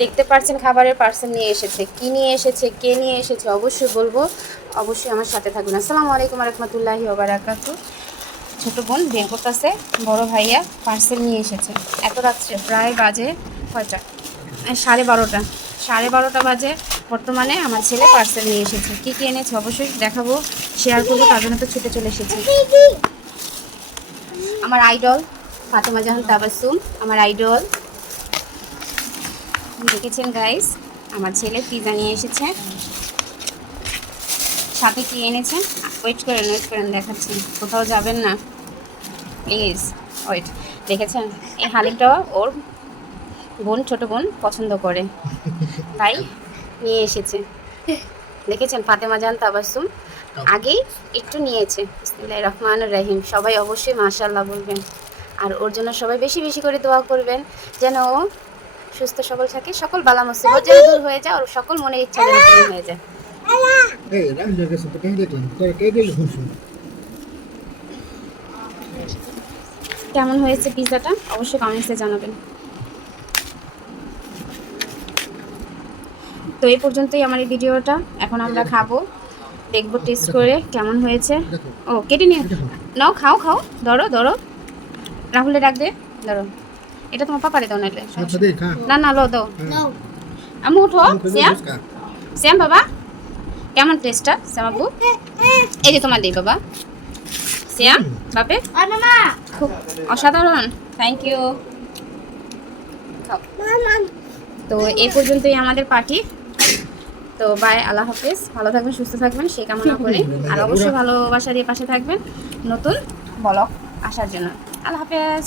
দেখতে পাচ্ছেন খাবারের পার্সেল নিয়ে এসেছে। কি নিয়ে এসেছে, কে নিয়ে এসেছে অবশ্যই বলবো, অবশ্যই আমার সাথে থাকবেন। আসসালামু আলাইকুম রহমতুল্লাহি ওয়া বারাকাতুহু। ছোট বোন বের করতেছে, বড় ভাইয়া পার্সেল নিয়ে এসেছে। এত রাত্রে প্রায় বাজে কয়টা, 12:30। 12:30 বাজে বর্তমানে আমার ছেলে পার্সেল নিয়ে এসেছে। কী কী এনেছে অবশ্যই দেখাবো, শেয়ার করবো, তার জন্য তো ছুটে চলে এসেছি। আমার আইডল ফাতেমা জাহান তাবাসসুম, আমার আইডল। দেখেছেন গাইস, আমার ছেলে পিজা নিয়ে এসেছে। সাথে কি এনেছে, ওয়েট করেন দেখাচ্ছি। কোথাও যাবেন না প্লিজ, ওয়েট। দেখেছেন এই হালিমটা ওর বোন, ছোট বোন পছন্দ করে, তাই নিয়ে এসেছে। দেখেছেন ফাতেমা জাহান তাবাসসুম আগেই একটু নিয়েছে। বিসমিল্লাহির রহমানির রহিম। সবাই অবশ্যই মাশাআল্লাহ বলবেন, আর ওর জন্য সবাই বেশি বেশি করে দোয়া করবেন যেন ও সুস্থ সবল থাকে, সকল বালা মুসিবত যেন দূর হয়ে যায়, আর সকল মনের ইচ্ছা যেন পূরণ হয়ে যায়। কেমন হয়েছে পিৎজাটা অবশ্যই কমেন্টসে জানাবেন। তো এই পর্যন্তই আমার এই ভিডিওটা। এখন আমরা খাবো, দেখবো টেস্ট করে কেমন হয়েছে। ও কেটে নিয়ে নাও, খাও খাও, ধরো রাহুলে ডাক দে, ধরো। এটা তোমার পাপারে দাও, নাইলে না না লো দাও। আমি উঠো শ্যাম, শ্যাম বাবা কেমন টেস্টটা শ্যাম আব্বু? এই যে তোমার দিই বাবা, শ্যাম বাপে খুব অসাধারণ, থ্যাংক ইউ। তো এই পর্যন্তই আমাদের পার্টি। তো বাই, আল্লাহ হাফেজ, ভালো থাকবেন, সুস্থ থাকবেন সেই কামনা করে, আর অবশ্যই ভালোবাসা দিয়ে পাশে থাকবেন নতুন ব্লগ আসার জন্য। আল্লাহ হাফেজ।